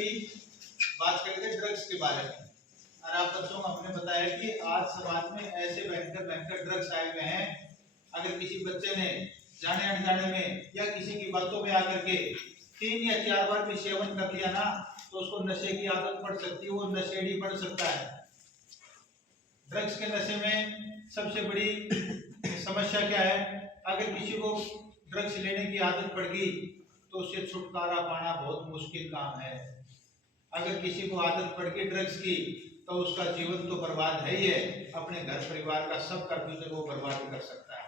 की बात करेंगे ड्रग्स के बारे में। और आप बच्चों को हमने बताया कि आज समाज में ऐसे भयंकर ड्रग्स आए हुए हैं, अगर किसी बच्चे ने जाने अनजाने में या किसी की बातों में आकर के 3 या 4 बार भी सेवन कर लिया ना, तो उसको नशे की आदत पड़ सकती है, वो नशेड़ी बन सकता है। ड्रग्स के नशे में सबसे बड़ी समस्या क्या है? अगर किसी को ड्रग्स लेने की आदत पड़ गई तो उससे छुटकारा पाना बहुत मुश्किल काम है। अगर किसी को आदत पड़ गई ड्रग्स की तो उसका जीवन तो बर्बाद है ही है, अपने घर परिवार का सबका फ्यूचर वो बर्बाद कर सकता है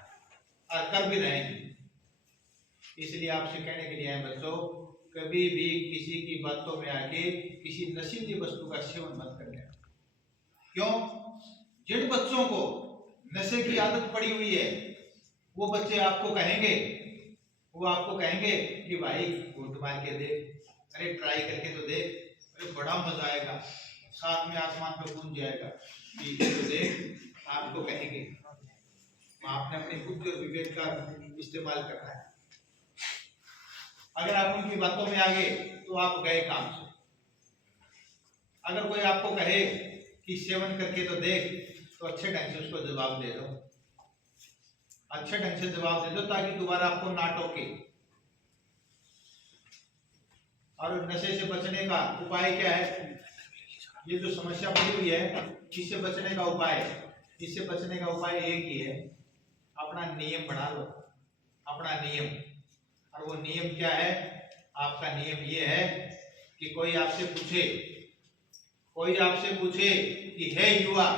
और कर भी रहे हैं। इसलिए आपसे कहने के लिए आए बच्चों, कभी भी किसी की बातों में आके किसी नशीली वस्तु का सेवन मत करना। क्यों? जिन बच्चों को नशे की आदत पड़ी हुई है वो बच्चे आपको कहेंगे कि भाई घूंट मार के देख, अरे ट्राई करके तो देख, अरे बड़ा मजा आएगा, साथ में आसमान पे कूद जाएगा, तो देख। आपको कहेंगे आपने अपनी बुद्धि और विवेक का इस्तेमाल करना है। अगर आप उनकी बातों में आ गए तो आप गए काम से। अगर कोई आपको कहे कि सेवन करके तो देख, तो अच्छे ढंग से उसको जवाब दे दो, अच्छे ढंग से जवाब दे दो ताकि दोबारा आपको ना टोके। और नशे से बचने का उपाय क्या है? ये जो समस्या बनी हुई है, इससे बचने का उपाय एक ही है, अपना नियम बना लो, अपना नियम। और वो नियम क्या है? आपका नियम ये है कि कोई आपसे पूछे कि हे युवा,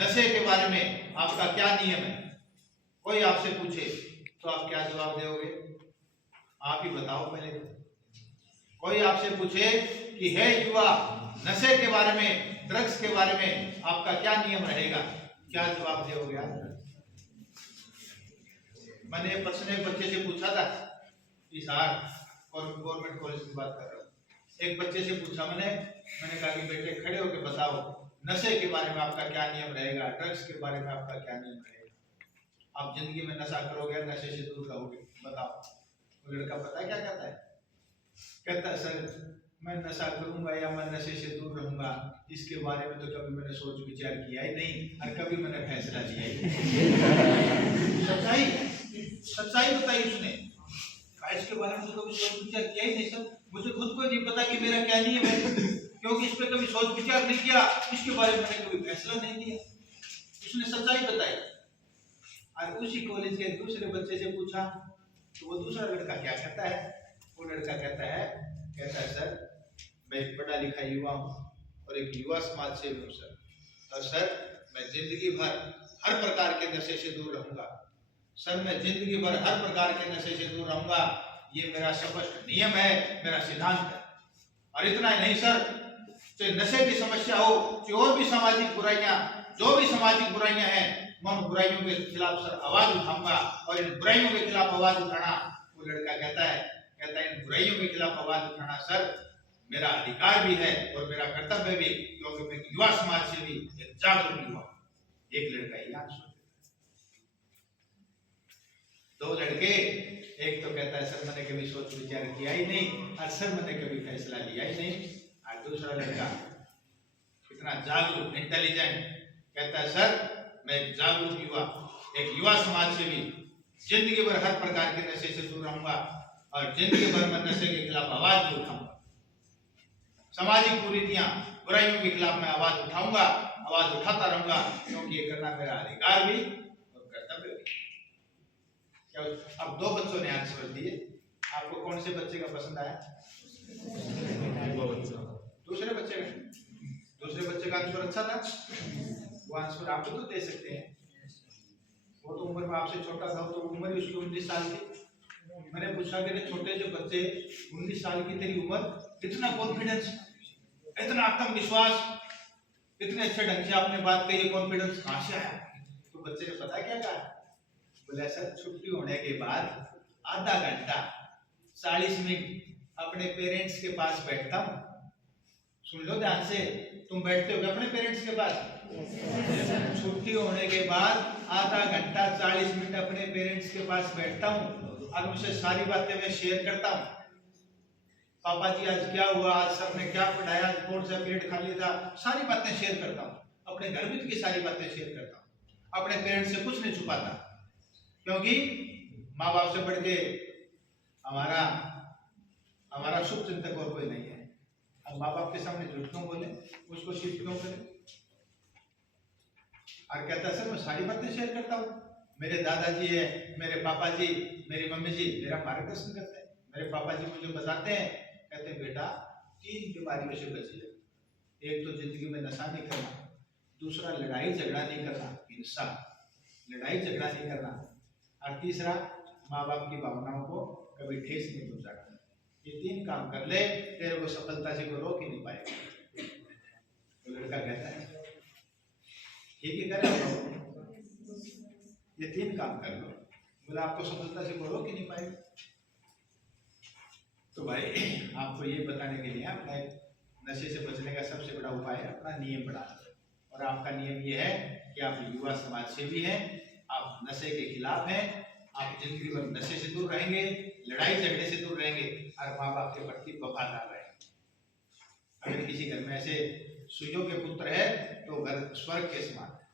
नशे के बारे में आपका क्या नियम है? कोई आपसे पूछे तो आप क्या जवाब दोगे? आप ही बताओ पहले। कोई आपसे पूछे कि हे युवा, नशे के बारे में, ड्रग्स के बारे में आपका क्या नियम रहेगा, क्या जवाब दोगे आप? मैंने एक बच्चे से पूछा था, इस गवर्नमेंट कॉलेज की बात कर रहा हूँ। एक बच्चे से पूछा मैंने कहा कि बेटे खड़े होकर बताओ, नशे के बारे में आपका क्या नियम रहेगा, ड्रग्स के बारे में आपका क्या नियम रहेगा? आप जिंदगी में नशा करोगे, नशे से दूर रहोगे, बताओ। वो लड़का पता है क्या कहता है? कहता है सर, मैं नशा करूंगा या मैं नशे से दूर रहूंगा, इसके बारे में तो कभी मैंने सोच विचार किया ही नहीं और कभी मैंने फैसला लिया ही नहीं। सच्चाई बताई उसने, इसके बारे में तो कभी सोच विचार किया ही नहीं सर, मुझे खुद को नहीं पता कि मेरा क्या नियम है, क्योंकि इस पर कभी सोच विचार नहीं किया, इसके बारे में मैंने कभी फैसला नहीं लिया। उसने सच्चाई बताई। और उसी कॉलेज के दूसरे बच्चे से पूछा तो वो दूसरा लड़का क्या कहता है? वो लड़का कहता है सर, मैं एक पढ़ा लिखा युवा हूँ और एक युवा समाज से हूँ सर, और सर मैं जिंदगी भर हर प्रकार के नशे से दूर रहूंगा, सर मैं जिंदगी भर हर प्रकार के नशे से दूर रहूंगा, ये मेरा स्पष्ट नियम है, मेरा सिद्धांत है। और इतना ही नहीं सर, चाहे नशे की समस्या हो, चाहे और भी सामाजिक बुराइयां, जो भी सामाजिक बुराइयां हैं, मैं उन बुराइयों के खिलाफ सर आवाज उठाऊंगा। और इन बुराइयों के खिलाफ आवाज उठाना, वो लड़का कहता है इन बुराइयों के खिलाफ आवाज उठाना सर मेरा अधिकार भी है और मेरा कर्तव्य भी, क्योंकि मैं युवा समाज से भी एक जागरूक युवा। एक लड़का ही आंसर, दो लड़के, एक तो कहता है सर मैंने कभी सोच विचार किया ही नहीं और सर मैंने कभी फैसला लिया ही नहीं, और दूसरा लड़का इतना जागरूक इंटेलिजेंट कहता है सर मैं एक जागरूक युवा, एक युवा समाज से भी जिंदगी भर हर प्रकार के नशे से दूर रहूंगा और जिंदगी भर मैं नशे के खिलाफ आवाज भी उठाऊंगा, सामाजिक कुरीतियां बुराइयों के खिलाफ मैं आवाज उठाऊंगा, आवाज उठाता रहूंगा, क्योंकि ये करना मेरा अधिकार भी और कर्तव्य भी। क्या अब दो बच्चों ने आंसर दिए, आपको कौन से बच्चे का पसंद आया? दूसरे बच्चे का आंसर अच्छा था। वो आंसर आप तो दे सकते हैं, वो तो उम्र में आपसे छोटा था, तो उम्र ही उसकी 19 साल की। मैंने पूछा कि छोटे से बच्चे 19 साल की तेरी उम्र, इतना कॉन्फिडेंस, इतना आत्मविश्वास, इतने अच्छे ढंग से आपने बात कही, कॉन्फिडेंस कहां से आया? तो बच्चे ने पता क्या कहा? बोले सर छुट्टी होने के बाद आधा घंटा 40 मिनट अपने पेरेंट्स के पास बैठता हूँ। सुन लो ध्यान से, तुम बैठते हो अपने पेरेंट्स के पास? छुट्टी होने के बाद आधा घंटा 40 मिनट अपने पेरेंट्स के पास बैठता हूँ और उनसे सारी बातें मैं शेयर करता हूँ। पापा जी आज क्या हुआ, आज सर ने क्या पढ़ाया, आज कौन सा पीरियड खाली था, सारी बातें शेयर करता हूँ। अपने घर में की सारी बातें शेयर करता हूँ। अपने पेरेंट्स से कुछ नहीं छुपाता, क्योंकि माँ बाप से बढ़ के हमारा हमारा शुभ चिंतक और कोई नहीं है। अब माँ बाप के सामने झूठ क्यों बोले, उसको शिफ्ट क्यों करें। और कहता है सर मैं सारी बातें शेयर करता हूँ, मेरे दादाजी है, मेरे पापा जी, मेरी मम्मी जी मेरा मार्गदर्शन करते हैं। मेरे पापा जी मुझे बताते हैं, कहते हैं बेटा 3 बीमारियों से बचिए। एक तो जिंदगी में नशा नहीं करना, दूसरा लड़ाई झगड़ा नहीं करना, हिंसा, लड़ाई झगड़ा नहीं करना, और तीसरा माँ बाप की भावनाओं को कभी ठेस नहीं पहुंचाना। ये 3 काम कर ले, तेरे को सफलता से कोई रोक ही नहीं पाएगा। तो लड़का कहता है ठीक है कर, ये 3 काम कर लो, बोला आपको सफलता से कोई रोक ही नहीं पाएगा। तो भाई आपको ये बताने के लिए अपना नशे से बचने का सबसे बड़ा उपाय है अपना नियम बढ़ाना। और आपका नियम ये है कि आप युवा समाज सेवी हैं, आप नशे के खिलाफ हैं, आप जिंदगी भर नशे से दूर रहेंगे, लड़ाई झगड़े से दूर रहेंगे, और माँ बाप के प्रति वफादार रहेंगे। अगर किसी घर में ऐसे सुयोग्य पुत्र है तो घर स्वर्ग के समान है।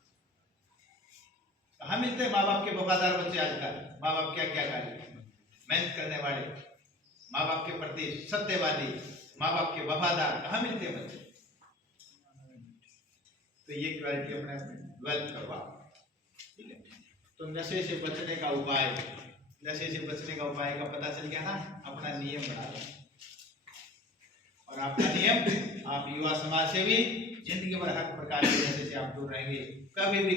कहाँ मिलते हैं माँ बाप के वफादार बच्चे आजकल। माँ बाप क्या क्या कार्य, मेहनत करने वाले, माँ बाप के प्रति सत्यवादी, माँ बाप के वफादार, कहाँ मिलते हैं बच्चे। तो ये क्वालिटी अपने डेवलप करवा। ठीक है, तो नशे से बचने का उपाय, नशे से बचने का उपाय का पता चल गया ना, अपना नियम बना लो। और आपका नियम, आप युवा समाज सेवी, जिंदगी भर हर प्रकार के नशे से आप दूर रहेंगे, कभी भी